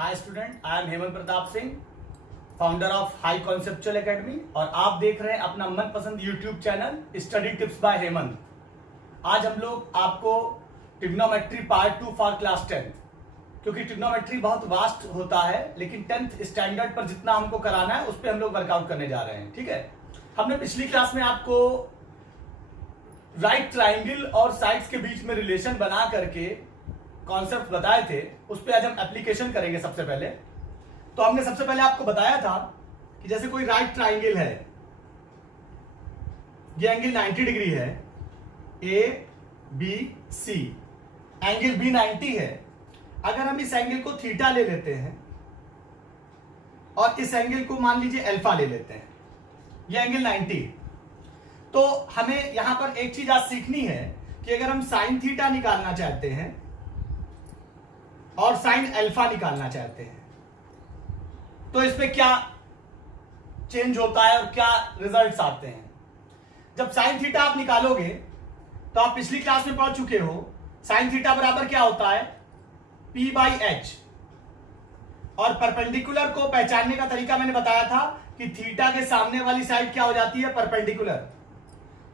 Hi student, I am Hemant Pratap Singh, founder of high conceptual academy और आप देख रहे हैं अपना मनपसंद YouTube channel study tips by Hemant. आज हम लोग आपको trigonometry part 2 for class 10th, क्योंकि ट्रिग्नोमेट्री बहुत वास्ट होता है लेकिन 10th स्टैंडर्ड पर जितना हमको कराना है उस पर हम लोग वर्कआउट करने जा रहे हैं। ठीक है, हमने पिछली क्लास में आपको राइट ट्राइंगल और साइड्स के बीच में रिलेशन बना करके कॉन्सेप्ट बताए थे, उस पर आज हम एप्लीकेशन करेंगे। सबसे पहले तो हमने सबसे पहले आपको बताया था कि जैसे कोई राइट ट्राइंगल है, ये एंगल 90 डिग्री है, A B C, angle B 90 है। अगर हम इस एंगल को थीटा ले लेते हैं और इस एंगल को मान लीजिए अल्फा ले लेते हैं, ये एंगल 90, तो हमें यहां पर एक चीज आज सीखनी है कि अगर हम साइन थीटा निकालना चाहते हैं और साइन अल्फा निकालना चाहते हैं तो इसमें क्या चेंज होता है और क्या रिजल्ट्स आते हैं। जब साइन थीटा आप निकालोगे तो आप पिछली क्लास में पढ़ चुके हो, साइन थीटा बराबर क्या होता है, P बाई एच। और परपेंडिकुलर को पहचानने का तरीका मैंने बताया था कि थीटा के सामने वाली साइड क्या हो जाती है, परपेंडिकुलर,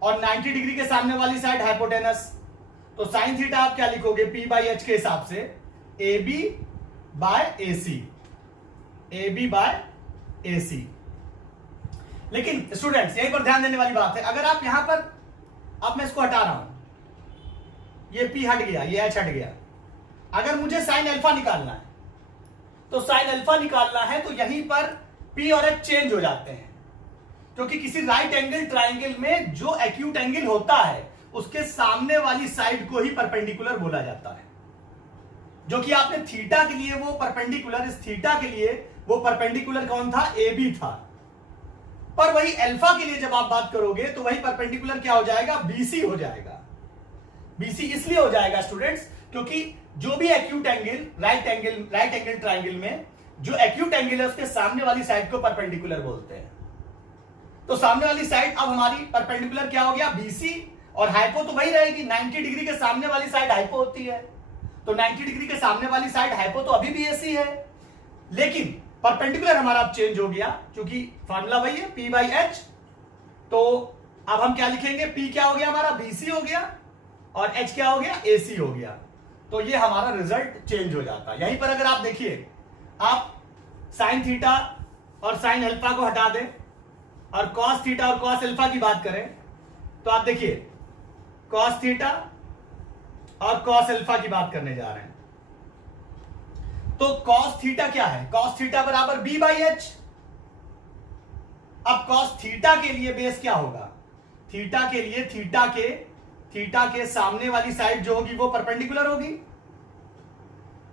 और 90 डिग्री के सामने वाली साइड हाइपोटेनस। तो साइन थीटा आप क्या लिखोगे, P बाई एच के हिसाब से A B by A C, A B by A C. लेकिन स्टूडेंट्स यहीं पर ध्यान देने वाली बात है, अगर आप यहां पर, अब मैं इसको हटा रहा हूं, ये P हट गया, ये H हट गया, अगर मुझे साइन अल्फा निकालना है तो साइन अल्फा निकालना है तो यहीं पर P और H चेंज हो जाते हैं, क्योंकि किसी राइट एंगल ट्राइंगल में जो एक्यूट एंगल होता है उसके सामने वाली साइड को ही परपेंडिकुलर बोला जाता है। जो कि आपने थीटा के लिए वो परपेंडिकुलर, इस थीटा के लिए वो परपेंडिकुलर कौन था, ए बी था। पर वही अल्फा के लिए जब आप बात करोगे तो वही परपेंडिकुलर क्या हो जाएगा, बीसी हो जाएगा। बीसी इसलिए हो जाएगा स्टूडेंट्स क्योंकि जो भी acute angle, right angle triangle में जो एक्यूट एंगल है उसके सामने वाली साइड को परपेंडिकुलर बोलते हैं। तो सामने वाली साइड अब हमारी परपेंडिकुलर क्या हो गया, बीसी, और हाइपो तो वही रहेगी, 90 डिग्री के सामने वाली साइड हाइपो होती है, तो 90 डिग्री के सामने वाली साइड हाइपो तो अभी भी एसी है, लेकिन परपेंडिकुलर हमारा अब चेंज हो गया क्योंकि फार्मूला वही है, P बाई एच। तो अब हम क्या लिखेंगे, P क्या हो गया हमारा, BC हो गया, और H क्या हो गया, AC हो गया। तो ये हमारा रिजल्ट चेंज हो जाता है। यहीं पर अगर आप देखिए, आप साइन थीटा और साइन अल्फा को हटा दें और कॉस थीटा और कॉस अल्फा की बात करें तो आप देखिए कॉस थीटा और कॉस अल्फा की बात करने जा रहे हैं। तो कॉस थीटा क्या है, कॉस थीटा बराबर B बाई एच। अब कॉस थीटा के लिए बेस क्या होगा, थीटा के लिए थीटा के सामने वाली साइड जो होगी वो परपेंडिकुलर होगी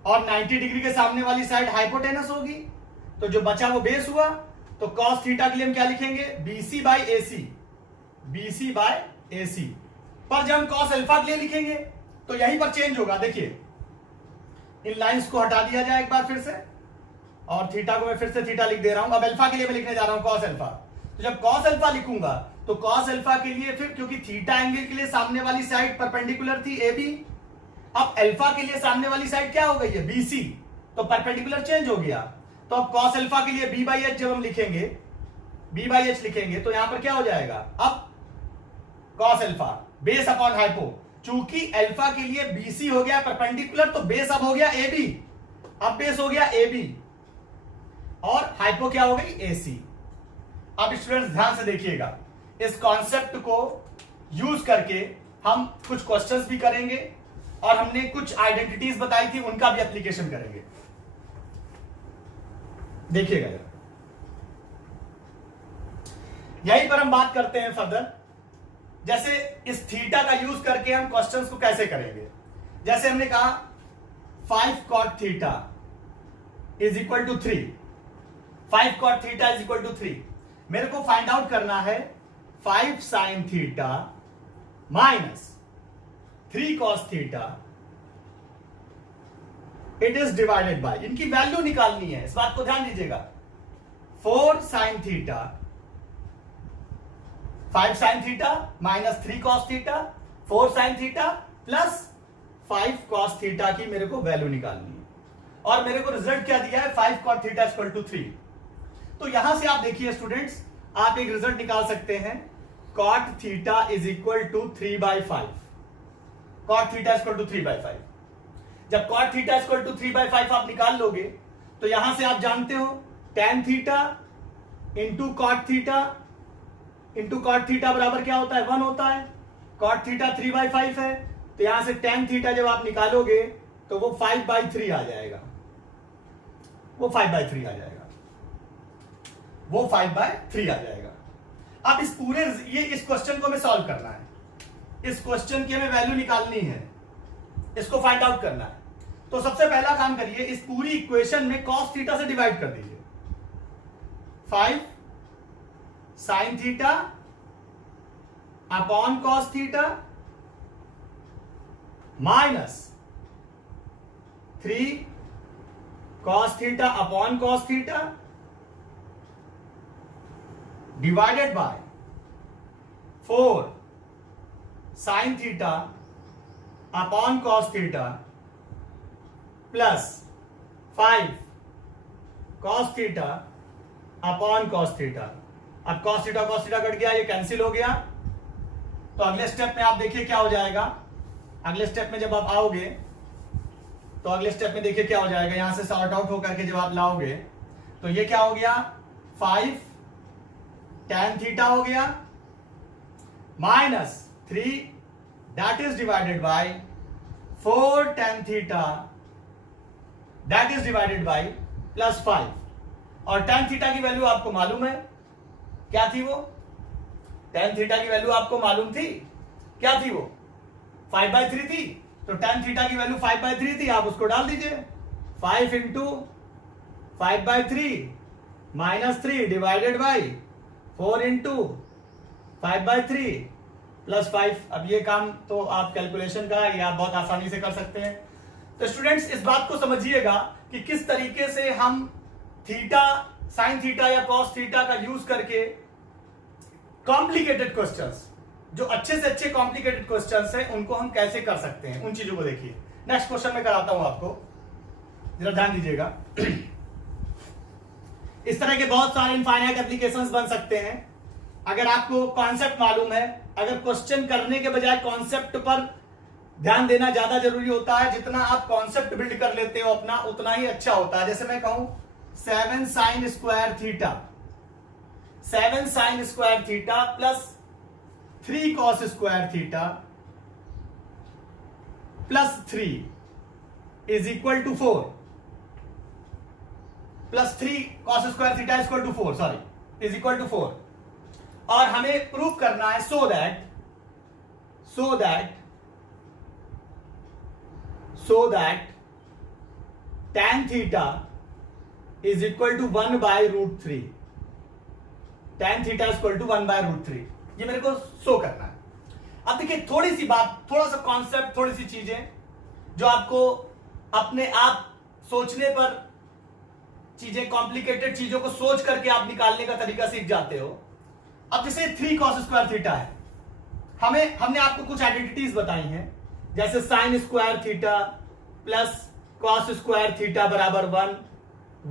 और 90 डिग्री के सामने वाली साइड हाइपोटेनस होगी, तो जो बचा वो बेस हुआ। तो कॉस थीटा के लिए हम क्या लिखेंगे, BC by AC, BC by AC। पर जब हम कॉस अल्फा के लिए लिखेंगे तो यहीं पर चेंज होगा। देखिए इन लाइंस को हटा दिया जाए एक बार फिर से, और थीटा को मैं फिर से थीटा लिख दे रहा हूं। अब अल्फा के लिए मैं लिखने जा रहा हूं कॉस अल्फा। तो जब कॉस अल्फा लिखूंगा तो कॉस अल्फा के लिए फिर, क्योंकि थीटा एंगल के लिए सामने वाली साइड परपेंडिकुलर थी AB, अब अल्फा के लिए सामने वाली साइड क्या हो गई है, BC, तो परपेंडिकुलर चेंज हो गया। तो अब कॉस अल्फा के लिए B बाई एच जब हम लिखेंगे, B बाई एच लिखेंगे तो यहां पर क्या हो जाएगा, अब cos alpha base upon hypo, चूंकि अल्फा के लिए BC हो गया परपेंडिकुलर तो बेस अब हो गया AB, अब बेस हो गया AB और हाइपो क्या हो गई, AC। अब स्टूडेंट्स ध्यान से देखिएगा, इस कॉन्सेप्ट को यूज करके हम कुछ क्वेश्चंस भी करेंगे और हमने कुछ आइडेंटिटीज बताई थी उनका भी एप्लीकेशन करेंगे। देखिएगा यहीं पर हम बात करते हैं फर्दर, जैसे इस थीटा का यूज करके हम क्वेश्चंस को कैसे करेंगे। जैसे हमने कहा 5 cot theta is equal to 3, 5 cot theta is equal to 3। मेरे को फाइंड आउट करना है 5 sin theta minus 3 cos theta, it is divided by, इनकी वैल्यू निकालनी है, इस बात को ध्यान दीजिएगा। 4 sin theta, 5 sin theta minus 3 cos theta, 4 sin theta plus 5 cos theta की मेरे को वैल्यू निकालनी है। और मेरे को रिजल्ट क्या दिया है 5 cot थीटा इक्वल टू 3। तो यहां से आप देखिए स्टूडेंट्स, आप एक रिजल्ट निकाल सकते हैं cot theta is equal to 3/5। cot theta equal to 3/5। जब cot थीटा इक्वल टू 3/5 आप निकाल लोगे तो यहां से आप जानते हो tan theta into cot theta बराबर क्या होता है 1 होता है। cot थीटा 3/5 है, तो यहां से tan थीटा जब आप निकालोगे तो वो 5/3 आ जाएगा। वो 5/3 आ जाएगा। अब इस पूरे इस क्वेश्चन को हमें सॉल्व करना है, इस क्वेश्चन की हमें वैल्यू निकालनी है, इसको फाइंड आउट करना है। तो सबसे पहला काम करिए, इस पूरी इक्वेशन में cos थीटा से डिवाइड कर दीजिए। 5 sin theta upon cos theta minus 3 cos theta upon cos theta divided by 4 sin theta upon cos theta plus 5 cos theta upon cos theta. अब cos थीटा कट गया, ये cancel हो गया। तो अगले स्टेप में आप देखिए क्या हो जाएगा। अगले स्टेप में जब आप आओगे तो अगले स्टेप में देखिए क्या हो जाएगा। यहां से सॉर्ट आउट होकर के जब आप लाओगे तो ये क्या हो गया 5 tan थीटा हो गया minus 3 that is divided bye 4 tan theta that is divided bye plus 5। और tan थीटा की वैल्यू आपको मालूम है क्या थी, वो tan थीटा की वैल्यू आपको मालूम थी क्या थी, वो 5/3 थी। तो tan थीटा की वैल्यू 5/3 थी, आप उसको डाल दीजिए। 5 into 5/3 minus 3 divided by 4 into 5/3 plus 5। अब ये काम तो आप कैलकुलेशन का ये आप बहुत आसानी से कर सकते हैं। तो स्टूडेंट्स इस बात को समझिएगा कि किस तरीके से हम थीटा साइन थीटा या कॉस थीटा का यूज करके कॉम्प्लिकेटेड क्वेश्चंस, जो अच्छे से अच्छे कॉम्प्लिकेटेड क्वेश्चंस हैं, उनको हम कैसे कर सकते हैं, उन चीजों को देखिए। नेक्स्ट क्वेश्चन में कराता हूं आपको, जरा ध्यान दीजिएगा। इस तरह के बहुत सारे इनफाइनाइट एप्लीकेशंस बन सकते हैं अगर आपको कॉन्सेप्ट मालूम है। अगर क्वेश्चन करने के बजाय कॉन्सेप्ट पर ध्यान देना ज्यादा जरूरी होता है। जितना आप कॉन्सेप्ट बिल्ड कर लेते हो अपना, उतना ही अच्छा होता है। जैसे मैं कहूं 7 sin square theta, 7 sin square theta plus 3 cos square theta plus 3 is equal to 4 plus 3 cos square theta is equal to 4, sorry, is equal to 4। और हमें प्रूव करना है so that tan theta is equal to 1/√3। tan theta is equal to 1/√3, ये मेरे को show करना है। अब देखिए थोड़ी सी बात, थोड़ा सा कॉन्सेप्ट, थोड़ी सी चीजें जो आपको अपने आप सोचने पर, चीजें कॉम्प्लिकेटेड चीजों को सोच करके आप निकालने का तरीका सीख जाते हो। अब जैसे 3 cos स्क्वायर थीटा है, हमने आपको कुछ आइडेंटिटीज बताई हैं, जैसे sine square theta plus cos square theta बराबर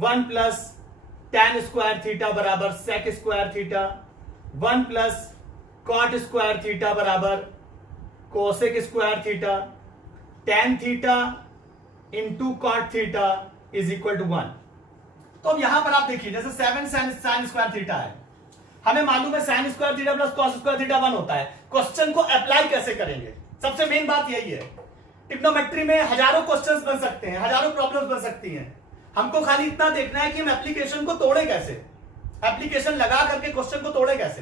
1 प्लस tan स्क्वायर थीटा बराबर sec square theta, 1 plus cot square theta बराबर cosec square theta, tan theta into cot theta is equal to 1। तो अब यहां पर आप देखिए, जैसे 7 sin स्क्वायर थीटा है, हमें मालूम है sin square theta plus cos square theta 1 होता है। क्वेश्चन को अप्लाई कैसे करेंगे, सबसे मेन बात यही है। ट्रिग्नोमेट्री में हजारों क्वेश्चंस बन सकते हैं, हजारों प्रॉब्लम्स बन सकती हैं। हमको खाली इतना देखना है कि हम एप्लीकेशन को तोड़े कैसे, एप्लीकेशन लगा करके क्वेश्चन को तोड़े कैसे।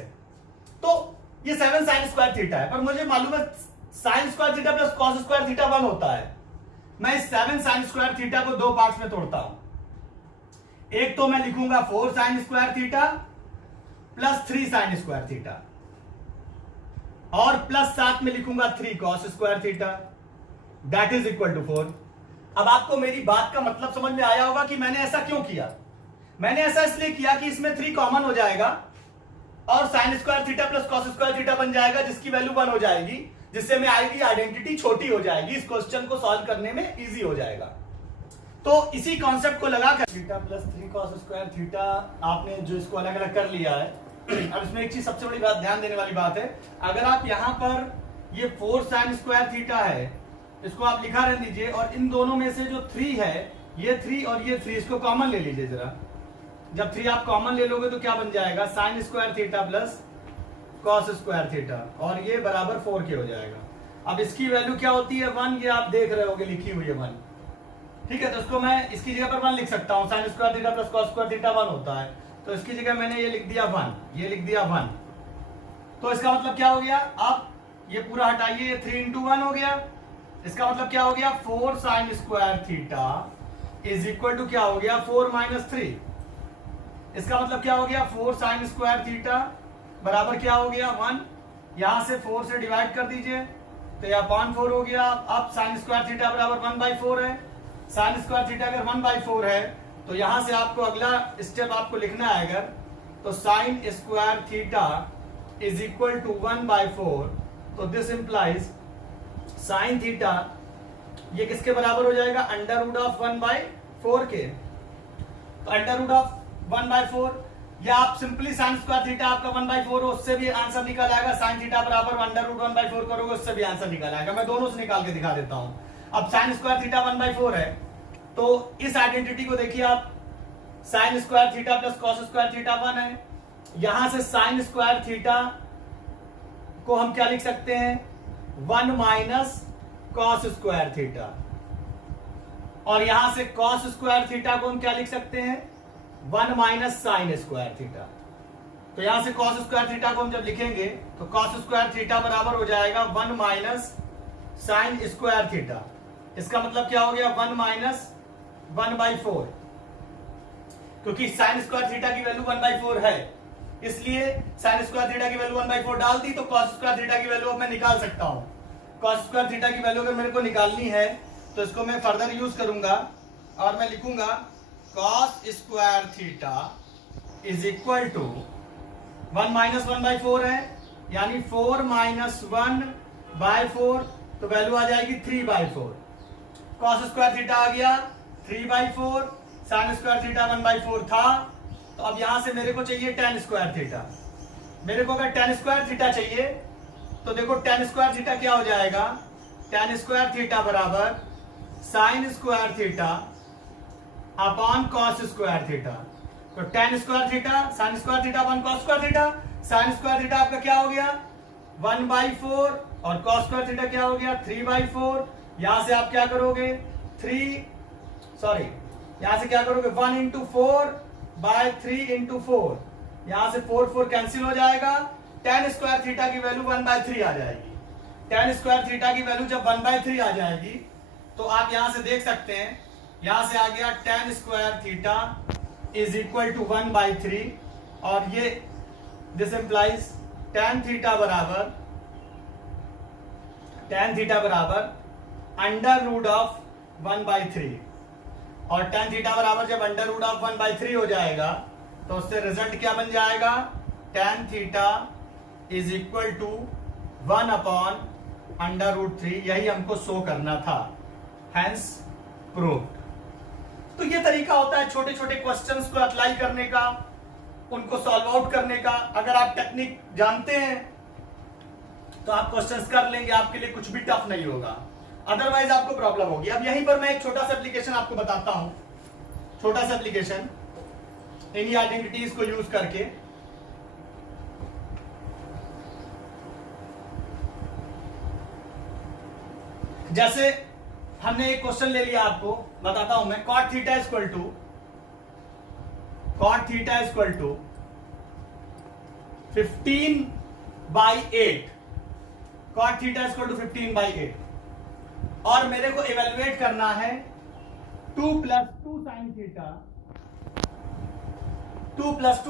तो ये 7 sin स्क्वायर थीटा है, पर मुझे मालूम है sin square theta plus cos square theta 1 होता है। मैं इस 7 sin स्क्वायर थीटा को 2 पार्ट्स में तोड़ता हूं। एक तो मैं लिखूंगा 4 sin square theta plus 3 sin square theta, और प्लस साथ में लिखूंगा 3 cos square theta that is equal to 4। अब आपको मेरी बात का मतलब समझ में आया होगा कि मैंने ऐसा क्यों किया। मैंने ऐसा इसलिए किया कि इसमें 3 कॉमन हो जाएगा और sin square theta plus cos square theta बन जाएगा, जिसकी वैल्यू 1 हो जाएगी, जिससे में आएगी आइडेंटिटी छोटी हो जाएगी, इस क्वेश्चन को सॉल्व करने में इजी हो जाएगा। तो इसी कॉन्सेप्ट को लगाकर theta plus 3 cos square theta आपने जो इसको अलग अलग कर लिया है। अब इसमें एक चीज सबसे बड़ी बात ध्यान देने वाली बात है, अगर आप यहां पर ये 4 sin स्क्वायर थीटा है इसको आप लिखा रहने दीजिए, और इन दोनों में से जो 3 है, ये 3 और ये 3, इसको कॉमन ले लीजिए जरा। जब 3 आप कॉमन ले लोगे तो क्या बन जाएगा, sin square theta plus cos square theta, और ये बराबर 4 के हो जाएगा। अब इसकी वैल्यू क्या होती है 1, ये आप देख रहे होगे लिखी हुई है 1, ठीक है। तो इसको मैं इसकी जगह पर 1 लिख सकता हूं, sin square theta plus cos square theta 1 होता है, तो इसकी जगह मैंने ये लिख दिया 1, ये लिख दिया 1। तो इसका मतलब क्या हो गया, आप ये पूरा हटाइए, ये 3 into 1 हो गया। इसका मतलब क्या हो गया, 4 sin square theta is equal to क्या हो गया 4 - 3। इसका मतलब क्या हो गया 4 sin स्क्वायर थीटा बराबर क्या हो गया 1, यहां से 4 से डिवाइड कर दीजिए तो यह 4 हो गया। अब sin स्क्वायर थीटा बराबर 1/4 है, sin स्क्वायर थीटा अगर 1/4 है तो यहां से आपको अगला स्टेप आपको लिखना है अगर, तो sin square theta is equal to 1/4, तो दिस इंप्लाइज sin थीटा ये किसके बराबर हो जाएगा, √1/4 के। तो √1/4, या आप सिंपली sin स्क्वायर थीटा आपका 1/4 हो उससे भी आंसर निकल आएगा, sin थीटा बराबर √1/4 करोगे उससे भी आंसर निकल आएगा। मैं दोनों से निकाल के दिखा देता हूं। अब sin स्क्वायर थीटा 1/4 है, तो इस आइडेंटिटी को देखिए आप, sin square theta plus cos square theta 1 है, यहां से sin स्क्वायर थीटा को हम क्या लिख सकते हैं 1 - cos स्क्वायर थीटा, और यहां से cos स्क्वायर थीटा को हम क्या लिख सकते हैं 1 - sin स्क्वायर थीटा। तो यहां से cos स्क्वायर थीटा को हम जब लिखेंगे तो cos स्क्वायर थीटा बराबर हो जाएगा 1 - sin स्क्वायर थीटा। इसका मतलब क्या हो गया 1 - 1/4, क्योंकि sin स्क्वायर थीटा की वैल्यू 1/4 है, इसलिए sin स्क्वायर थीटा की वैल्यू 1/4 डाल दी, तो cos स्क्वायर थीटा की वैल्यू अब मैं निकाल सकता हूं। cos स्क्वायर थीटा की वैल्यू अगर मेरे को निकालनी है तो इसको मैं फर्दर यूज करूंगा और मैं लिखूंगा cos square theta is equal to 1 - 1/4 है, यानी 4 - 1/4, तो वैल्यू आ जाएगी 3/4। cos स्क्वायर थीटा आ गया 3/4, sin स्क्वायर थीटा 1/4 था, तो अब यहां से मेरे को चाहिए tan स्क्वायर थीटा। मेरे को अगर tan स्क्वायर थीटा चाहिए तो देखो tan स्क्वायर थीटा क्या हो जाएगा, tan स्क्वायर थीटा बराबर sin square theta upon cos square theta. तो tan square theta sin square theta upon cos square theta, sin square theta आपका क्या हो गया 1/4, और cos स्क्वायर थीटा क्या हो गया 3/4। यहां से आप क्या करोगे यहां से क्या करोगे 1 × 4/3 × 4, यहां से 4 कैंसिल हो जाएगा, tan स्क्वायर थीटा की वैल्यू 1/3 आ जाएगी। tan स्क्वायर थीटा की वैल्यू जब 1/3 आ जाएगी तो आप यहां से देख सकते हैं, यहां से आ गया tan square theta is equal to 1/3, और ये दिस इंप्लाइज tan थीटा बराबर √1/3, और tan थीटा बराबर जब √1/3 हो जाएगा तो उससे रिजल्ट क्या बन जाएगा, tan theta is equal to 1/√3। यही हमको शो करना था, हैंस प्रूव्ड। तो ये तरीका होता है छोटे छोटे क्वेश्चंस को अप्लाई करने का, उनको सॉल्व आउट करने का। अगर आप टेक्निक जानते हैं तो आप क्वेश्चंस कर लेंगे, आपके लिए कुछ भी टफ नहीं होगा, अदरवाइज आपको प्रॉब्लम होगी। अब यहीं पर मैं एक छोटा सा एप्लीकेशन आपको बताता हूं, छोटा सा एप्लीकेशन इन्हीं आइडेंटिटीज को यूज करके। जैसे हमने एक क्वेश्चन ले लिया, आपको बताता हूं मैं, cot theta equal to 15/8, cot theta equal to 15/8, और मेरे को इवेलुएट करना है 2 + 2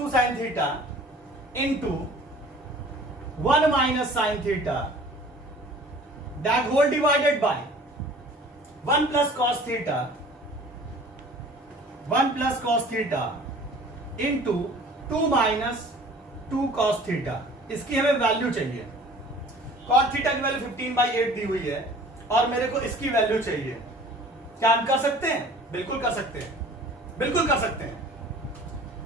sin theta into 1 - sin theta, that whole divided by 1 + cos theta into 2 - 2 cos theta। इसकी हमें वैल्यू चाहिए। cot थीटा की वैल्यू 15/8 दी हुई है और मेरे को इसकी वैल्यू चाहिए। क्या हम कर सकते हैं, बिल्कुल कर सकते हैं, बिल्कुल कर सकते हैं।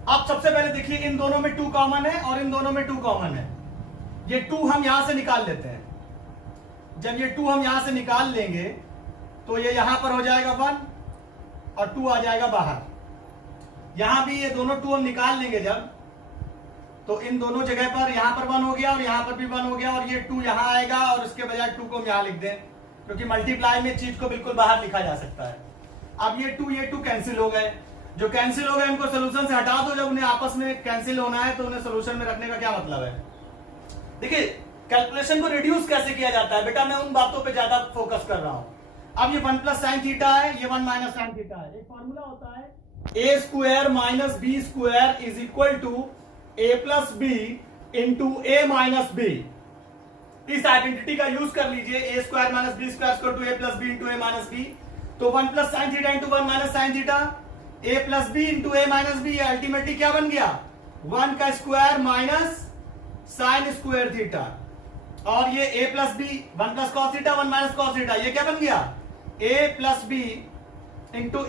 अब सबसे पहले देखिए, इन दोनों में 2 कॉमन है और इन दोनों में 2 कॉमन है। ये 2 हम यहां से निकाल लेते हैं। जब ये 2 हम यहां से निकाल लेंगे तो ये यहां पर हो जाएगा 1 और 2 आ जाएगा बाहर। यहां भी ये दोनों 2 हम निकाल लेंगे जब, तो इन दोनों जगह पर यहां पर 1 हो गया और यहां पर भी 1 हो गया, और ये 2 यहां आएगा और इसके बजाय 2 को हम यहां लिख दें, क्योंकि मल्टीप्लाई में चीज को बिल्कुल बाहर लिखा जा सकता है। अब ये 2 कैंसिल हो गए। जो कैंसिल हो गए इनको सोल्यूशन से हटा दो। जब उन्हें आपस में कैंसिल होना है तो उन्हें सोल्यूशन में रखने का क्या मतलब है? देखिए, कैलकुलेशन को रिड्यूस कैसे किया जाता है बेटा, मैं उन बातों पे ज्यादा फोकस कर रहा हूं। अब ये 1 प्लस साइन थीटा है, ये 1 माइनस साइन थीटा है। एक फॉर्मूला होता है A square minus B square is equal to A plus B into A minus B. इस आइडेंटिटी का यूज कर लीजिए, A square minus B square equal to A plus B into A minus B. तो 1 plus sine theta into 1 minus sine theta, A plus B into A minus B, ultimately क्या बन गया? 1 का square minus sine square theta. और ये a plus B, 1 plus cos theta 1 minus cos theta, ये क्या बन गया? a plus B into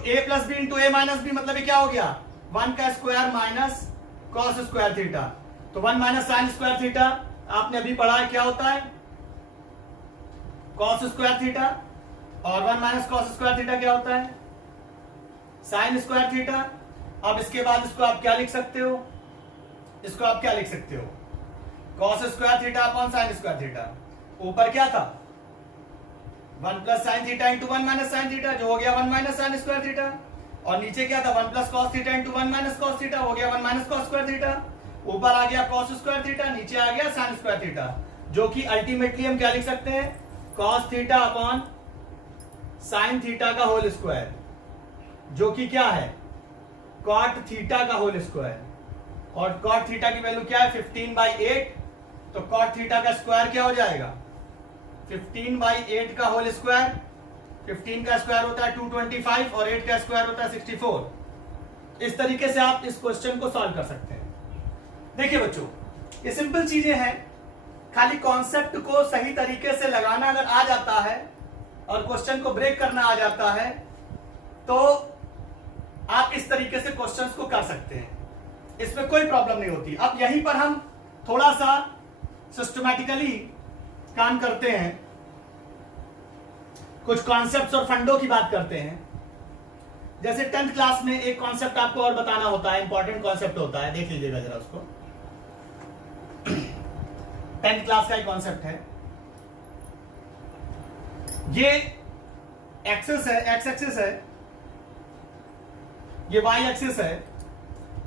A minus B, मतलब ये क्या हो गया? 1 का square minus cos square theta. तो 1 माइनस साइन स्क्वायर थीटा आपने अभी पढ़ा है क्या होता है? Cos square theta. और 1 माइनस कॉस स्क्वायर थीटा क्या होता है? Sine square theta. अब इसके बाद इसको आप क्या लिख सकते हो? इसको आप क्या लिख सकते हो? Cos square theta upon sine square theta. ऊपर क्या था? 1 plus sine theta into 1 minus sine theta, जो हो गया 1 माइनस साइन स्क्वायर थीटा। और नीचे क्या था? 1 plus cos theta into 1 minus cos theta, हो गया 1 माइनस कॉस स्क्वायर थीटा। ऊपर आ गया कॉस स्क्वायर थीटा, नीचे आ गया साइन स्क्वायर थीटा, जो कि अल्टीमेटली हम क्या लिख सकते हैं? Cos theta upon sine theta का होल स्क्वायर, जो कि क्या है? कॉट थीटा का होल स्क्वायर। और कॉट थीटा की वैल्यू क्या है? 15/8। तो कॉट थीटा का स्क्वायर क्या हो जाएगा? 15/8 का होल स्क्वायर। 15 का स्क्वायर होता है 225 और 8 का स्क्वायर होता है 64। इस तरीके से आप इस क्वेश्चन को सॉल्व कर सकते हैं। देखिए बच्चों, ये सिंपल चीजें हैं, खाली कॉन्सेप्ट को सही तरीके से लगाना अगर आ जाता है और क्वेश्चन को ब्रेक करना आ जाता है तो आप इस तरीके से क्वेश्चंस को कर सकते हैं, इसमें कोई प्रॉब्लम नहीं होती। अब यहीं पर हम थोड़ा सा सिस्टमैटिकली काम करते हैं, कुछ कॉन्सेप्ट्स और फंडों की बात करते हैं। जैसे 10th क्लास में एक कॉन्सेप्ट आपको और बताना होता है, इंपॉर्टेंट कॉन्सेप्ट होता है, देख लीजिएगा जरा उसको। 10th क्लास का एक कॉन्सेप्ट है, ये एक्सिस है, एक्स एक्सिस है, ये वाई एक्सिस है,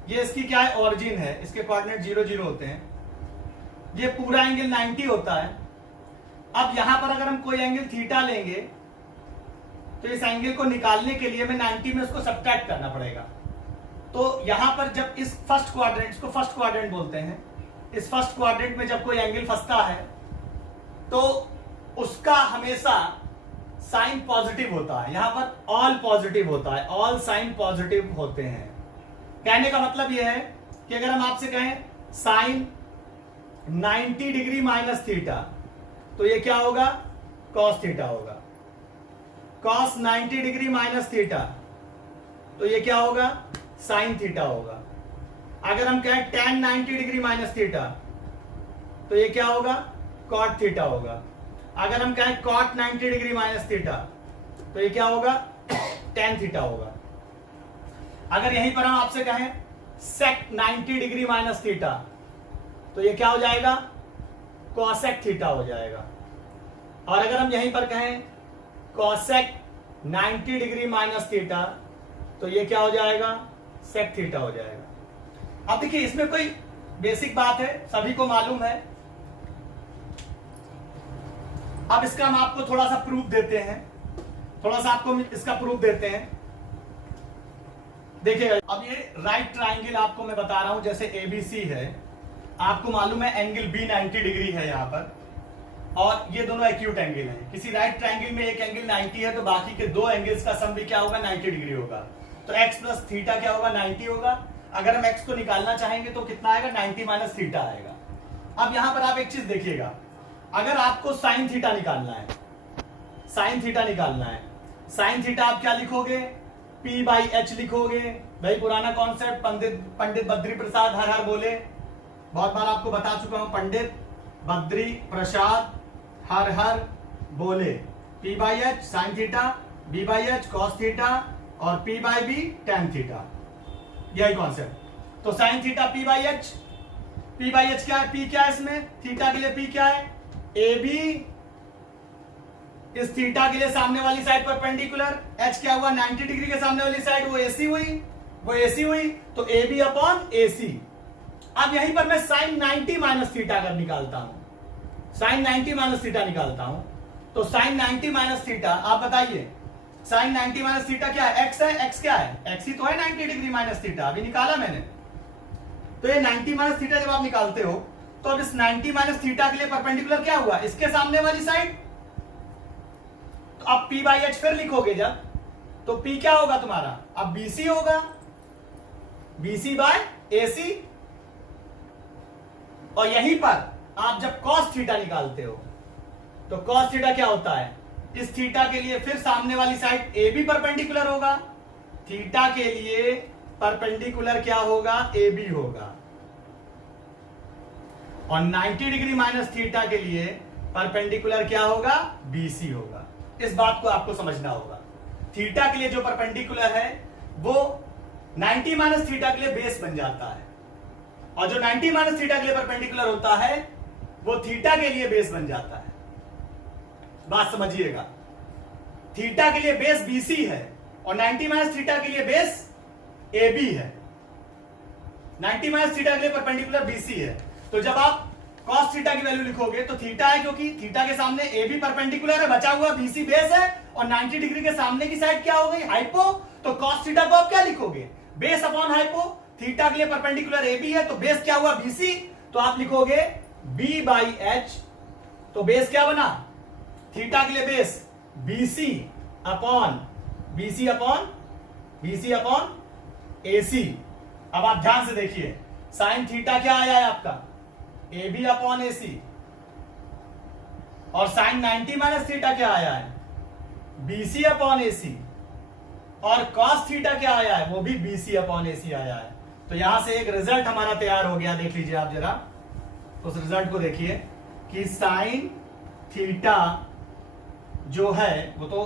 ये इसकी क्या है? ओरिजिन है, इसके कोऑर्डिनेट 0 0 होते हैं। ये पूरा एंगल 90 होता है। अब यहां पर अगर हम कोई एंगल थीटा लेंगे तो इस एंगल को निकालने के लिए हमें 90 में उसको सब्ट्रैक्ट करना पड़ेगा। तो यहां पर जब इस फर्स्ट क्वाड्रेंट, इसको फर्स्ट क्वाड्रेंट बोलते हैं, इस फर्स्ट क्वाड्रेंट में जब कोई एंगल फंसता है तो उसका हमेशा साइन पॉजिटिव होता है। यहां पर ऑल पॉजिटिव होता है, ऑल साइन पॉजिटिव होते हैं। कहने का मतलब यह है कि अगर हम आपसे कहें साइन 90 डिग्री माइनस थीटा, तो ये क्या होगा? कॉस थीटा होगा। कॉस 90 डिग्री माइनस थीटा, तो ये क्या होगा? साइन थीटा होगा। अगर हम कहें tan 90 डिग्री माइनस थीटा, तो ये क्या होगा? कॉट थीटा होगा। अगर हम कहें कॉट 90 डिग्री माइनस थीटा, तो ये क्या होगा? tan थीटा होगा। अगर यहीं पर हम आपसे कहें सेक 90 डिग्री माइनस थीटा, तो ये क्या हो जाएगा? कॉसेक थीटा हो जाएगा। और अगर हम यहीं पर कहें कॉसेक 90 डिग्री माइनस थीटा, तो ये क्या हो जाएगा? सेक थीटा हो जाएगा। अब देखिए, इसमें कोई बेसिक बात है, सभी को मालूम है। अब इसका हम आपको थोड़ा सा प्रूफ देते हैं, थोड़ा सा आपको इसका प्रूफ देते हैं। देखिए, अब ये राइट ट्राइंगल आपको मैं बता रहा हूं, जैसे एबीसी है, आपको मालूम है एंगल बी 90 डिग्री है यहां पर, और ये दोनों एक्यूट एंगल हैं। किसी राइट ट्राइंगल में एक एंगल 90 है तो बाकी के 2 एंगल्स का सम भी क्या होगा? 90 डिग्री होगा। तो x प्लस थीटा क्या होगा? 90 होगा। अगर हम x को निकालना चाहेंगे तो कितना आएगा? 90 माइनस थीटा आएगा। अब यहां पर आप एक चीज देखिएगा, अगर आपको साइन थीटा निकालना है, साइन थीटा निकालना है, साइन थीटा आप क्या लिखोगे? P बाई एच लिखोगे, वही पुराना कॉन्सेप्ट, पंडित बद्री प्रसाद हर हर बोले, बहुत बार आपको बता चुका हूं, पंडित बद्री प्रसाद हर हर बोले, P by H sine theta, B by H cos theta और P by B tan theta, यही कॉन्सेप्ट। तो sine theta P by H, P by H क्या है, P क्या है इसमें, थीटा के लिए P क्या है, ए बी, इस थीटा के लिए सामने वाली साइड परपेंडिकुलर, H क्या हुआ 90 डिग्री के सामने वाली साइड, वो AC हुई, तो AB अपॉन AC। अब यहीं पर मैं साइन 90 माइनस थीटा अगर निकालता हूं, साइन 90 माइनस थीटा निकालता हूं, तो साइन 90 माइनस थीटा, आप बताइए साइन 90 माइनस थीटा क्या है, x है, x क्या है, x ही तो है 90 डिग्री माइनस थीटा, अभी निकाला मैंने। तो ये 90 माइनस थीटा जब आप निकालते हो, तो अब इस 90 माइनस थीटा के लिए परपेंडिकुलर क्या हुआ, इसके सामने वाली साइड, तो अब P बाई एच फिर लिखोगे जब, तो P क्या होगा तुम्हारा, अब BC होगा, BC बाय AC। और यहीं पर आप जब cos थीटा निकालते हो, तो cos थीटा क्या होता है, इस थीटा के लिए फिर सामने वाली साइड AB परपेंडिकुलर होगा, थीटा के लिए परपेंडिकुलर क्या होगा, AB होगा, और 90 डिग्री माइनस थीटा के लिए परपेंडिकुलर क्या होगा, BC होगा। इस बात को आपको समझना होगा, थीटा के लिए जो परपेंडिकुलर है वो 90 माइनस थीटा के लिए बेस बन जाता है, और जो 90 माइनस थीटा के लिए परपेंडिकुलर होता है वो थीटा के लिए बेस बन जाता है। बात समझिएगा, थीटा के लिए बेस BC है और 90 माइनस थीटा के लिए बेस AB है, 90 माइनस थीटा के लिए परपेंडिकुलर BC है। तो जब आप cos थीटा की वैल्यू लिखोगे तो थीटा है, क्योंकि थीटा के सामने AB परपेंडिकुलर है, बचा हुआ BC बेस है, और 90 डिग्री के सामने की साइड क्या हो गई, हाइपो। तो cos थीटा को आप क्या लिखोगे, बेस अपॉन हाइपो, थीटा के लिए परपेंडिकुलर AB है, तो बेस क्या हुआ BC, तो आप लिखोगे B बाई एच, तो बेस क्या बना, थीटा के लिए बेस BC अपॉन AC। अब आप ध्यान से देखिए, साइन थीटा क्या आया है आपका, AB अपॉन AC, और साइन 90 माइनस थीटा क्या आया है, BC अपॉन AC, और cos थीटा क्या आया है, वो भी BC अपॉन AC आया है। तो यहां से एक रिजल्ट हमारा तैयार हो गया, देख लीजिए आप जरा उस रिजल्ट को देखिए कि साइन थीटा जो है वो तो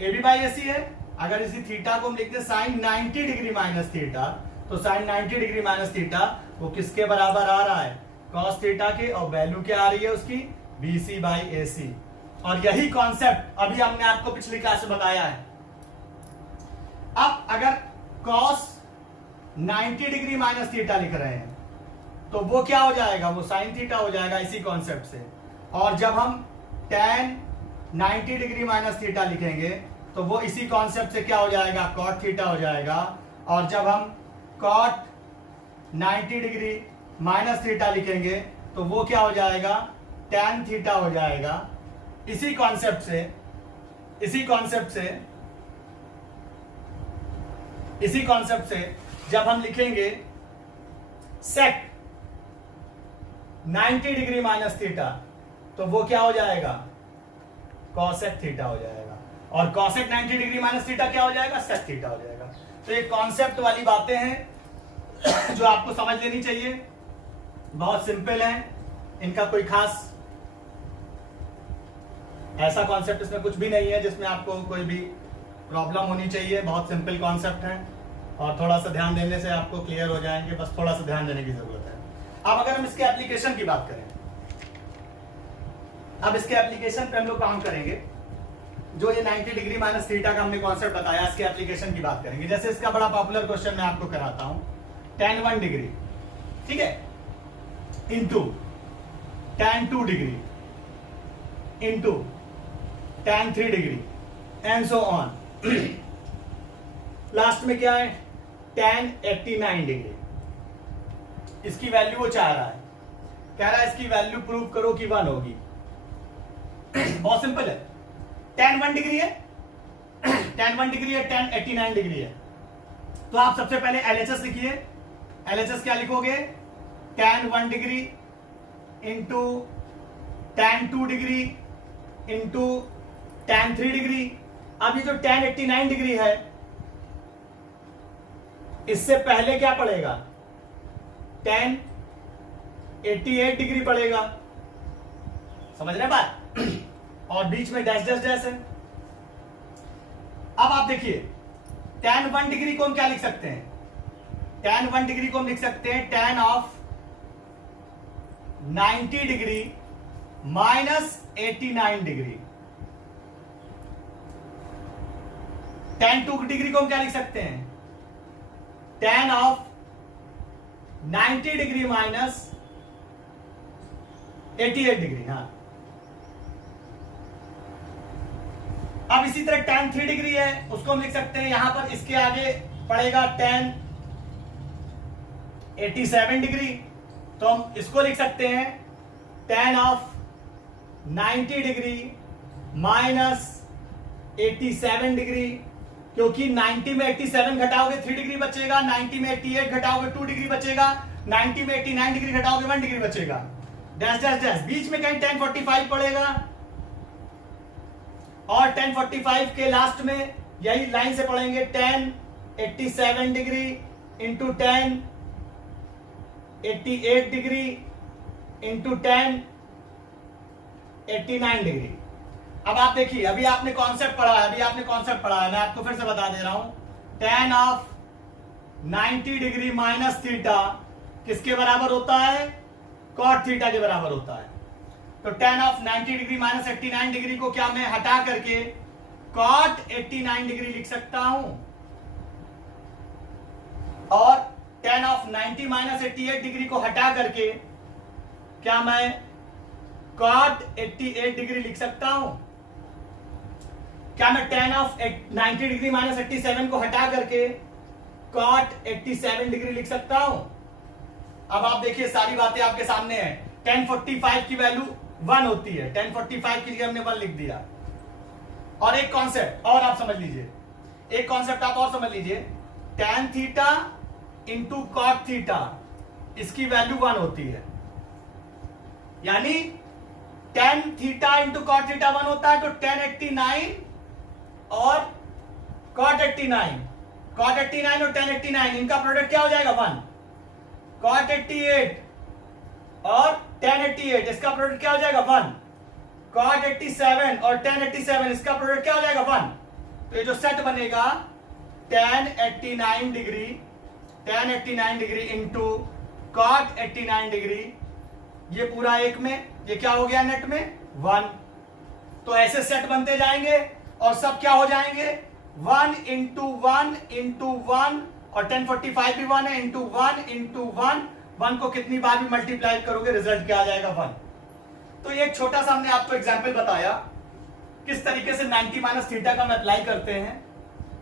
AB बाई AC है, अगर इसी थीटा को हम लिखते साइन 90 डिग्री माइनस थीटा, तो साइन 90 डिग्री माइनस थीटा वो किसके बराबर आ रहा है, cos थीटा के, और वैल्यू क्या आ रही है उसकी, BC बाई AC। और यही कॉन्सेप्ट अभी हमने आपको पिछली क्लास में बताया है। अब अगर cos 90 डिग्री माइनस थीटा लिख रहे हैं तो वो क्या हो जाएगा, वो साइन थीटा हो जाएगा इसी कॉन्सेप्ट से। और जब हम tan 90 डिग्री माइनस थीटा लिखेंगे तो वो इसी कॉन्सेप्ट से क्या हो जाएगा, cot थीटा हो जाएगा। और जब हम cot 90 डिग्री माइनस थीटा लिखेंगे तो वो क्या हो जाएगा, tan थीटा हो जाएगा। इसी कॉन्सेप्ट से जब हम लिखेंगे sec 90 डिग्री माइनस थीटा तो वो क्या हो जाएगा, cosec थीटा हो जाएगा। और cosec 90 डिग्री माइनस थीटा क्या हो जाएगा, sec थीटा हो जाएगा। तो ये कॉन्सेप्ट वाली बातें हैं जो आपको समझ लेनी चाहिए, बहुत सिंपल है, इनका कोई खास ऐसा कॉन्सेप्ट इसमें कुछ भी नहीं है जिसमें आपको कोई भी प्रॉब्लम होनी चाहिए। बहुत सिंपल कॉन्सेप्ट है और थोड़ा सा ध्यान देने से आपको क्लियर हो जाएंगे, बस थोड़ा सा ध्यान देने की जरूरत है। अब अगर हम इसके एप्लीकेशन की बात करें, अब इसके एप्लीकेशन पे हम लोग काम करेंगे। जो ये 90 डिग्री माइनस थीटा का हमने कॉन्सेप्ट बताया, इसके एप्लीकेशन की बात करेंगे। जैसे इसका बड़ा पॉपुलर क्वेश्चन मैं आपको कराता हूं, tan 1 डिग्री, ठीक है, into tan 2 degree into tan 3 degree and so on. Last में क्या है, tan 89 डिग्री। इसकी वैल्यू वो चाह रहा है, कह रहा है इसकी वैल्यू प्रूव करो कि 1 होगी। बहुत सिंपल है, tan 1 डिग्री है, tan 1 डिग्री है, tan 89 डिग्री है। तो आप सबसे पहले LHS लिखिए। LHS क्या लिखोगे, tan 1 degree into tan 2 degree into tan 3 degree. अब ये जो tan 89 डिग्री है इससे पहले क्या पड़ेगा, tan 88 डिग्री पड़ेगा, समझ रहे बात। और बीच में डैश डैश डैश है। अब आप देखिए tan 1 डिग्री को हम क्या लिख सकते हैं, tan 1 डिग्री को हम लिख सकते हैं tan of 90 degree minus 89 degree. tan 2 degree को हम क्या लिख सकते हैं, tan of 90 degree minus 88 degree. हाँ, अब इसी तरह tan 3 डिग्री है, उसको हम लिख सकते हैं, यहां पर इसके आगे पड़ेगा tan 87 डिग्री, तो हम इसको लिख सकते हैं tan of 90 degree minus 87 degree, क्योंकि 90 में 87 घटाओगे 3 डिग्री बचेगा, 90 में 88 घटाओगे 2 डिग्री बचेगा, 90 में 89 डिग्री घटाओगे 1 डिग्री बचेगा, डैश डैश डैश। बीच में कहीं tan 45 पड़ेगा, और tan 45 के लास्ट में यही लाइन से पढ़ेंगे tan 87 degree into tan 88 degree into tan 89 degree. अब आप देखिए, अभी आपने कॉन्सेप्ट पढ़ा है, मैं आपको फिर से बता दे रहा हूं, tan of 90 degree minus theta किसके बराबर होता है, cot थीटा के बराबर होता है। तो tan of 90 degree minus 89 degree को क्या मैं हटा करके cot 89 डिग्री लिख सकता हूं, और tan ऑफ 90 माइनस 88 डिग्री को हटा करके क्या मैं cot 88 डिग्री लिख सकता हूं। क्या मैं tan ऑफ 90 डिग्री माइनस 87 को हटा करके cot 87 डिग्री लिख सकता हूं। अब आप देखिए, सारी बातें आपके सामने हैं। tan 45 की वैल्यू 1 होती है, tan 45 की जगह हमने 1 लिख दिया। और एक कॉन्सेप्ट और आप समझ लीजिए, tan theta into cot theta, इसकी वैल्यू 1 होती है, यानी tan theta into cot theta 1 होता है। तो tan 89 और cot 89 और tan 89 इनका प्रोडक्ट क्या हो जाएगा, 1। cot 88 और tan 88 इसका प्रोडक्ट क्या हो जाएगा, 1। cot 87 और tan 87 इसका प्रोडक्ट क्या हो जाएगा, 1। तो ये जो सेट बनेगा tan 89 degree into cot 89 degree, ये पूरा एक में, ये क्या हो गया नेट में 1। तो ऐसे सेट बनते जाएंगे और सब क्या हो जाएंगे, 1 इंटू 1 इंटू 1, और tan 45 भी 1 है, इंटू 1 इंटू 1 को कितनी बार भी मल्टीप्लाई करोगे रिजल्ट क्या आ जाएगा, 1। तो ये एक छोटा सा हमने आपको एग्जाम्पल बताया किस तरीके से 90 माइनस थीटा का हम अप्लाई करते हैं।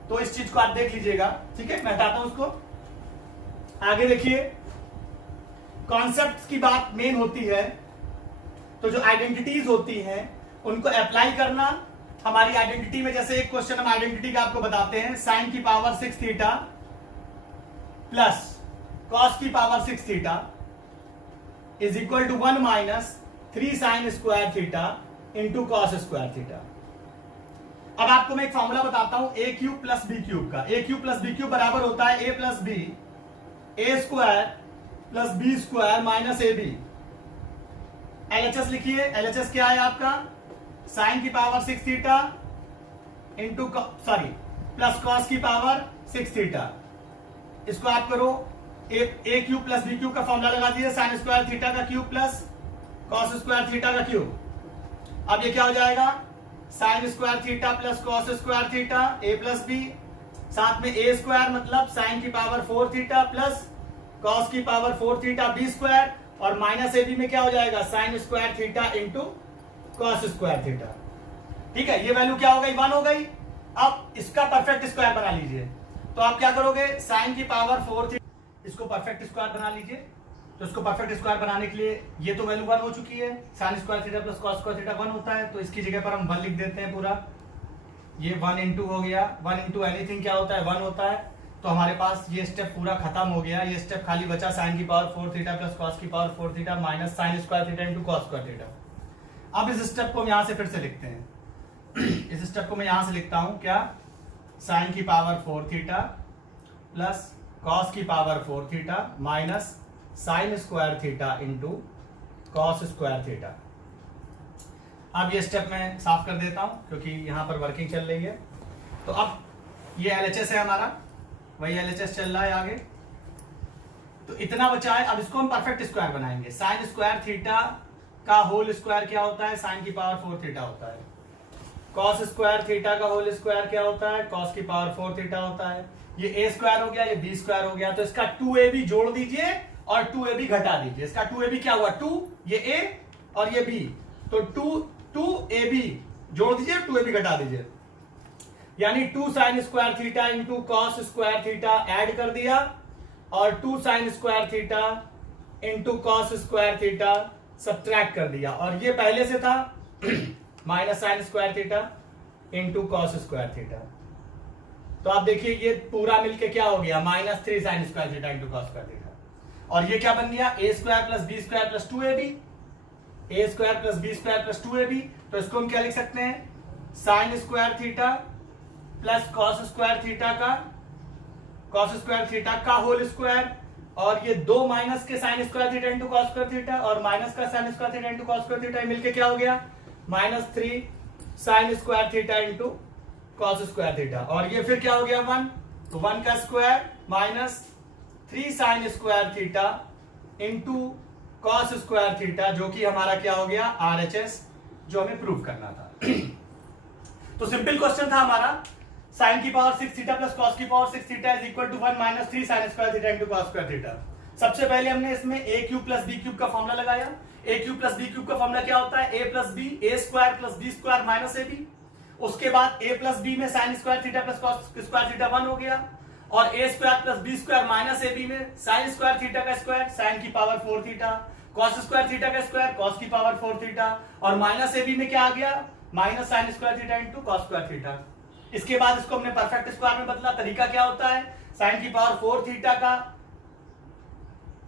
तो इस चीज को आप देख लीजिएगा, ठीक है। मैं हटाता हूं उसको। आगे देखिए, कॉन्सेप्ट्स की बात मेन होती है, तो जो आइडेंटिटीज होती हैं उनको अप्लाई करना। हमारी आइडेंटिटी में जैसे एक क्वेश्चन हम आइडेंटिटी का आपको बताते हैं, sin की पावर 6 थीटा प्लस cos की power 6 theta is equal to 1 minus 3 sin square theta into cos square theta. अब आपको मैं एक फॉर्मूला बताता हूं A cube plus B cube का। A cube plus B cube बराबर होता है A plus B, A square plus B square minus A B. LHS लिखिए, एलएचएस क्या है आपका, साइन की power 6 theta into plus cos की पावर 6 थीटा। इसको आप करो, A cube plus B cube का फॉर्मूला लगा दीजिए, साइन स्क्वायर थीटा का cube plus cos square theta का क्यूब। अब ये क्या हो जाएगा, sine square theta plus cos square theta A plus B, साथ में ए स्क्वायर मतलब साइन की पावर 4 थीटा प्लस कॉस की पावर 4 थीटा बी स्क्वायर, और माइनस ए बी में क्या हो जाएगा, sine square theta into cos square theta. ठीक है, ये वैल्यू क्या हो गई, 1 हो गई। अब इसका परफेक्ट स्क्वायर बना लीजिए, तो आप क्या करोगे, साइन की पावर 4 थीटा, इसको परफेक्ट स्क्वायर बना लीजिए। तो इसको परफेक्ट स्क्वायर बनाने के लिए ये तो वैल्यू 1 हो चुकी है, sine square theta plus cos square theta 1 होता है, तो इसकी जगह पर हम 1 लिख देते हैं पूरा। ये 1 इंटू हो गया, 1 इंटू एनीथिंग क्या होता है, 1 होता है। तो हमारे पास ये स्टेप पूरा खत्म हो गया, ये स्टेप खाली बचा साइन की पावर 4 थीटा प्लस कॉस की power 4 theta minus sine square theta into cos square theta. अब इस स्टेप को हम यहां से फिर से लिखते हैं। इस स्टेप को मैं यहां से लिखता हूं क्या, साइन की पावर 4 थीटा प्लस कॉस की power 4 theta minus sine square theta into cos square theta. अब ये स्टेप मैं साफ कर देता हूं क्योंकि यहां पर वर्किंग चल रही है। तो अब ये एलएचएस है हमारा, वही एलएचएस चल रहा है आगे। तो इतना बचा है, अब इसको हम परफेक्ट स्क्वायर बनाएंगे। साइन स्क्वायर थीटा का होल स्क्वायर क्या होता है? साइन की पावर 4 थीटा होता है। कॉस स्क्वायर थीटा का होल स्क्वायर क्या होता है? कॉस की पावर 4 थीटा होता है। ये ए स्क्वायर हो गया, ये बी स्क्वायर हो गया। तो इसका 2ab जोड़ दीजिए और 2ab घटा दीजिए। इसका 2ab क्या हुआ? 2, ये ए और ये बी, तो 2ab जोड़ दीजिए, 2ab घटा दीजिए, यानी 2 sine square theta into cos square theta add कर दिया और 2 sine square theta into cos square theta subtract कर दिया। और ये पहले से था minus sine square theta into cos square theta. तो आप देखिए ये पूरा मिलके क्या हो गया? -3 sine square theta into cos square theta. और ये क्या बन गया? A square plus B square plus 2ab, A square plus B square plus 2ab। तो इसको हम क्या लिख सकते हैं? Sine square theta plus cos square theta का होल स्क्वायर, और ये 2 माइनस के sine square theta into cos square theta और माइनस का sine square theta into cos square theta मिलके क्या हो गया? -3 sine square theta into cos square theta. और ये फिर क्या हो गया? 1, तो 1 का square minus 3 sine square theta into cos square theta, जो कि हमारा क्या हो गया? RHS, जो हमें प्रूव करना था। तो सिंपल क्वेश्चन था हमारा, साइन की पावर 6 थीटा प्लस कॉस की power 6 theta is equal to 1 minus 3 sine square theta into cos square theta. सबसे पहले हमने इसमें A cube plus B cube का फॉर्मूला लगाया। A cube plus B cube का फॉर्मूला क्या होता है? A plus B, A square plus B square minus A B. उसके बाद ए प्लस बी में sine square theta plus cos square theta 1 हो गया, और A square plus B square minus A B में साइन स्क्वायर थीटा का square sine की power 4 theta, cos square theta का स्क्वायर कॉस की पावर 4 थीटा, और माइनस ए बी में क्या आ गया? Minus sine square theta into cos square theta. इसके बाद इसको हमने परफेक्ट स्क्वायर में बदला। तरीका क्या होता है? साइन की पावर 4 थीटा का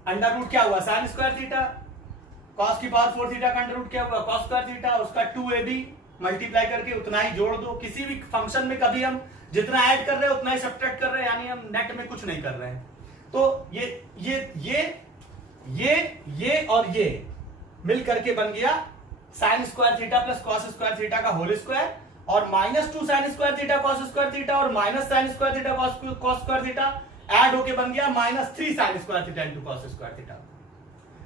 अंडर रूट क्या हुआ? साइन स्क्वायर थीटा, कॉस की पावर 4 थीटा का अंडर रूट क्या हुआ? कॉस स्क्वायर थीटा, उसका 2ab मल्टीप्लाई करके उतना ही जोड़ दो। किसी भी फंक्शन में कभी हम जितना ऐड कर रहे हैं उतना ही सब्ट्रैक्ट कर रहे हैं, यानी हम नेट में कुछ नहीं कर रहे हैं। तो ये और ये मिल करके बन गया sine square theta plus cos square theta का होल स्क्वायर, और -2 sine square theta cos square theta और minus sine square theta cos square theta add होके बन गया -3 sine square theta into cos square theta.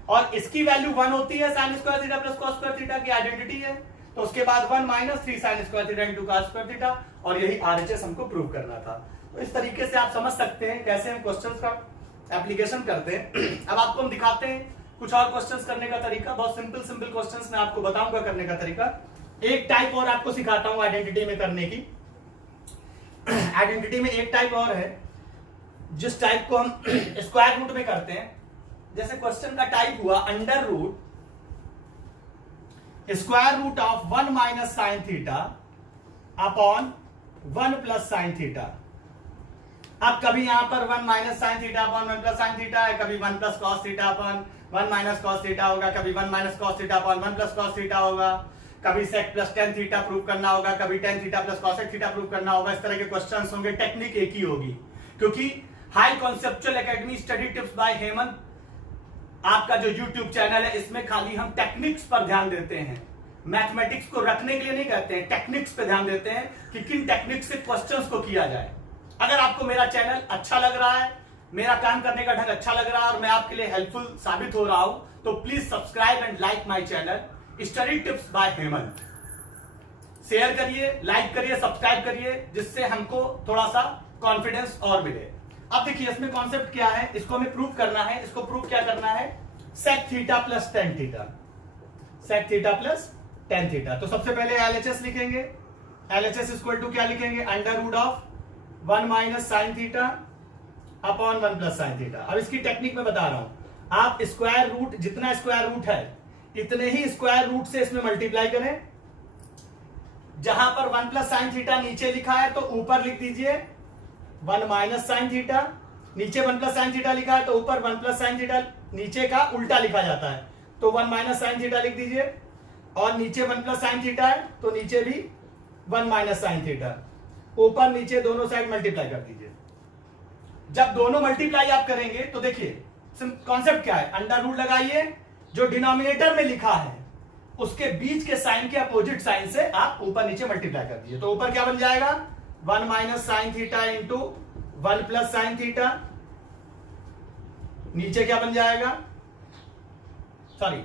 और इसकी वैल्यू 1 होती है, sine square theta plus cos square theta की आइडेंटिटी है। तो उसके बाद 1 minus 3 sine square theta into cos square theta, और यही RHS हमको प्रूव करना था। तो इस तरीके से आप समझ सकते हैं कैसे हम क्वेश्चंस का एप्लीकेशन करते हैं। अब आपको हम दिखाते हैं कुछ और क्वेश्चंस करने का तरीका। बहुत सिंपल क्वेश्चंस मैं आपको बताऊंगा करने का तरीका। एक टाइप और आपको सिखाता हूं आइडेंटिटी में करने की। आइडेंटिटी में एक टाइप और है जिस टाइप को हम स्क्वायर रूट में करते हैं। जैसे क्वेश्चन का टाइप हुआ under root square root of 1 minus sine theta upon 1 plus sine theta. अब कभी यहां पर 1 minus sine theta upon 1 plus sine theta है, कभी 1 plus cos theta upon 1 minus cos theta होगा, कभी 1 minus cos theta upon 1 plus cos theta होगा, कभी sec plus tan theta prove करना होगा, कभी tan theta plus cosec theta prove करना होगा। इस तरह के क्वेश्चंस होंगे, टेक्निक एक ही होगी, क्योंकि high conceptual academy study tips by Hemant आपका जो यूट्यूब चैनल है, इसमें खाली हम टेक्निक्स पर ध्यान देते हैं। मैथमेटिक्स को रखने के लिए नहीं कहते हैं, टेक्निक्स पे ध्यान देते हैं कि किन टेक्निक्स से क्वेश्चंस को किया जाए। अगर आपको मेरा चैनल अच्छा लग रहा है, मेरा काम करने का ढंग अच्छा लग रहा है और मैं आपके लिए हेल्पफुल साबित हो रहा हूं, तो please subscribe and like my channel study tips by Hemant. Share करिए, लाइक करिए, सब्सक्राइब करिए, जिससे हमको थोड़ा सा कॉन्फिडेंस और मिले। अब देखिए इसमें कॉन्सेप्ट क्या है, इसको हमें प्रूव करना है। इसको प्रूव क्या करना है? Sec theta plus tan theta, sec theta plus tan theta. तो सबसे पहले LHS लिखेंगे। LHS इक्वल टू क्या लिखेंगे? Under root of 1 minus sine theta upon 1 plus sine theta. अब इसकी टेक्निक में बता रहा हूं, आप स्क्वायर रूट, जितना स्क्वायर रूट है इतने ही स्क्वायर रूट से इसमें मल्टीप्लाई करें। जहां पर 1 प्लस साइन थीटा नीचे लिखा है तो ऊपर लिख दीजिए 1 माइनस साइन थीटा, नीचे 1 प्लस साइन थीटा लिखा है तो ऊपर 1 प्लस साइन थीटा, नीचे का उल्टा लिखा जाता है तो 1 माइनस साइन थीटा लिख दीजिए, और नीचे 1 प्लस साइन थीटा है तो नीचे भी 1 माइनस साइन थीटा, ऊपर नीचे दोनों साइड मल्टीप्लाई कर दीजिए। जब दोनों मल्टीप्लाई आप करेंगे तो देखिए कॉन्सेप्ट क्या है, अंडर रूट लगाइए, जो डिनोमिनेटर में लिखा है उसके बीच के साइन के अपोजिट साइन से आप ऊपर नीचे मल्टीप्लाई कर दीजिए। तो ऊपर क्या बन जाएगा, 1 minus sine theta into 1 plus sine theta, नीचे क्या बन जाएगा, sorry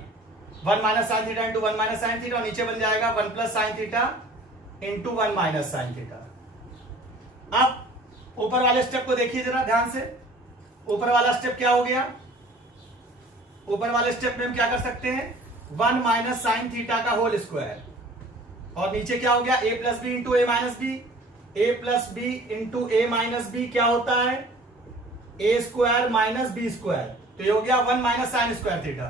1 minus sine theta into 1 minus sine theta, और नीचे बन जाएगा 1 plus sine theta into 1 minus sine theta. अब ऊपर वाले स्टेप को देखिए जरा ध्यान से, ऊपर वाला स्टेप क्या हो गया, ऊपर वाले स्टेप में हम क्या कर सकते हैं, 1 माइनस साइन थीटा का होल स्क्वायर, और नीचे क्या हो गया, a plus B into A minus B, a plus B into A minus B क्या होता है, a square minus B square, तो ये हो गया 1 माइनस साइन स्क्वायर थीटा,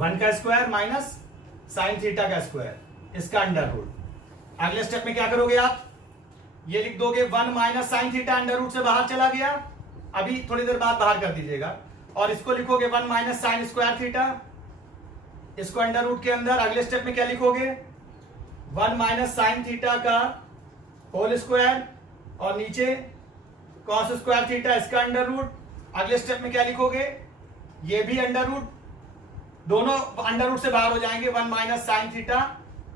1 का स्क्वायर माइनस साइन थीटा का स्क्वायर, इसका अंडर रूट। अगले स्टेप में क्या करोगे आप, ये लिख दोगे 1 minus sine theta under root से बाहर चला गया, अभी थोड़ी देर बाद बाहर कर दीजिएगा, और इसको लिखोगे 1 माइनस साइन स्क्वायर थीटा, इसको अंडर रूट के अंदर। अगले स्टेप में क्या लिखोगे, 1 माइनस साइन थीटा का होल स्क्वायर, और नीचे कॉस स्क्वायर थीटा, इसका अंडर रूट। अगले स्टेप में क्या लिखोगे, ये भी अंडर रूट, दोनों अंडर रूट से बाहर हो जाएंगे, 1 minus sine theta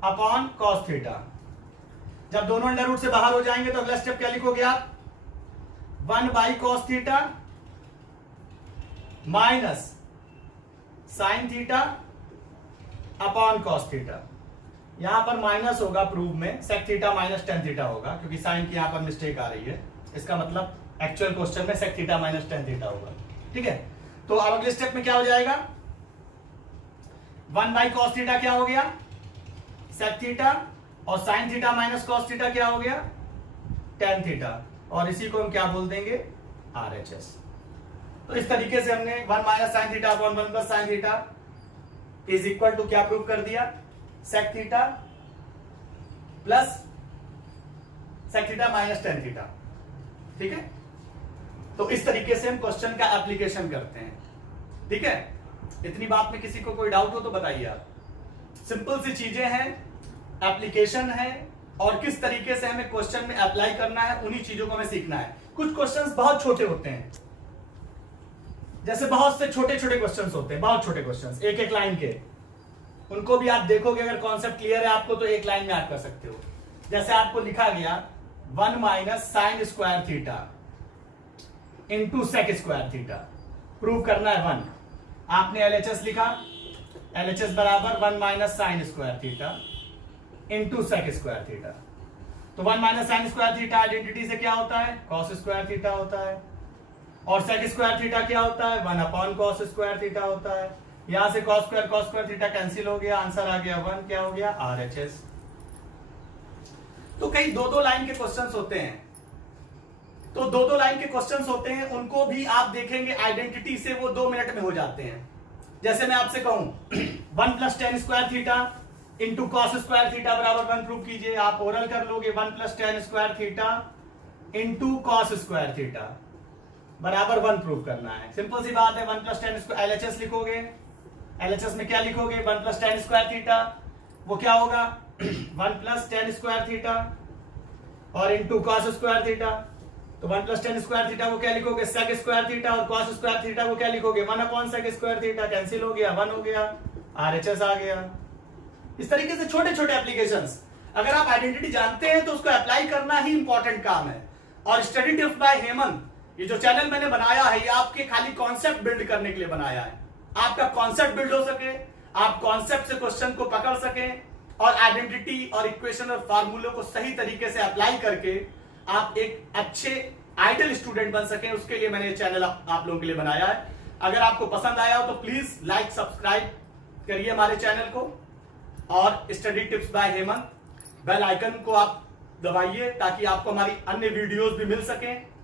upon cos theta. जब दोनों अंडर रूट से बाहर हो जाएंगे तो अगला स्टेप क्या लिखोगे आप, 1 by cos theta minus sine theta upon cos theta. यहां पर माइनस होगा प्रूफ में, sec theta minus tan theta होगा, क्योंकि साइन की यहां पर मिस्टेक आ रही है, इसका मतलब एक्चुअल क्वेश्चन में sec theta minus tan theta होगा। ठीक है, तो अब अगले स्टेप में क्या हो जाएगा, 1 बाई कॉस थीटा क्या हो गया, सेक थीटा, और sine theta minus cos theta क्या हो गया, टेन थीटा, और इसी को हम क्या बोल देंगे, RHS। तो इस तरीके से हमने 1 minus sine theta upon 1 plus sine theta is equal to क्या प्रूव कर दिया, sec theta plus sec theta minus tan theta. ठीक है, तो इस तरीके से हम क्वेश्चन का एप्लीकेशन करते हैं। ठीक है, इतनी बात में किसी को कोई डाउट हो तो बताइए आप। सिंपल सी चीजें हैं, एप्लीकेशन है, और किस तरीके से हमें क्वेश्चन में अप्लाई करना है, उन्हीं चीजों को हमें सीखना है। कुछ क्वेश्चंस बहुत छोटे होते हैं, जैसे बहुत से छोटे छोटे क्वेश्चंस होते हैं, बहुत छोटे क्वेश्चंस, एक एक लाइन के, उनको भी आप देखोगे, अगर कॉन्सेप्ट क्लियर है आपको तो एक लाइन में आप कर सकते हो। जैसे आपको लिखा गया 1 minus sine square theta into sec square theta, prove करना है 1। आपने LHS लिखा, LHS बराबर 1 minus sine square theta into sec square theta. तो 1 minus sine square theta identity से क्या होता है, कॉस स्क्वायर थीटा होता है, और सेक स्क्वायर थीटा क्या होता है, 1 अपॉन कॉस स्क्वायर थीटा होता है। यहां से कॉस स्क्वायर थीटा कैंसिल हो गया, आंसर आ गया 1, क्या हो गया, RHS। तो कई 2-2 लाइन के क्वेश्चंस होते हैं, तो 2-2 लाइन के क्वेश्चंस होते हैं, उनको भी आप देखेंगे आइडेंटिटी से वो 2 मिनट में हो जाते हैं। जैसे मैं आपसे कहूं 1 plus tan square theta into cos square theta बराबर 1 प्रूव कीजिए, आप ओरल कर लोगे, 1 plus tan square theta into cos square theta बराबर 1 प्रूव करना है। सिंपल सी बात है, 1 प्लस टेन स्क्वायर, LHS लिखोगे, LHS में क्या लिखोगे, 1 प्लस टेन स्क्वायर थीटा, वो क्या होगा 1 प्लस टेन स्क्वायर थीटा और इंटू कॉस स्क्वायर थीटा। तो 1 प्लस टेन स्क्वायर थीटा को क्या लिखोगे, सेक स्क्वायर थीटा, और कॉस स्क्वायर थीटा को क्या लिखोगे, 1 upon sec square theta, cancel हो गया, 1 हो गया, RHS आ गया। इस तरीके से छोटे छोटे एप्लीकेशंस, अगर आप आइडेंटिटी जानते हैं तो उसको अप्लाई करना ही इंपॉर्टेंट काम है। और स्टडी टिप्स बाय हेमंत, ये जो चैनल मैंने बनाया है, ये आपके खाली कॉन्सेप्ट बिल्ड करने के लिए बनाया है। आपका कॉन्सेप्ट बिल्ड हो सके, आप कॉन्सेप्ट से क्वेश्चन को पकड़ सकें, और आइडेंटिटी और इक्वेशन और फार्मूलों को सही तरीके से अप्लाई करके आप एक अच्छे आइडियल स्टूडेंट बन सकें, उसके लिए मैंने ये चैनल आप लोगों के लिए बनाया है। अगर आपको पसंद आया हो तो प्लीज लाइक सब्सक्राइब करिए हमारे चैनल को, और study tips by Hemant bell icon को आप दबाइए ताकि आपको हमारी अन्य वीडियोस भी मिल सकें।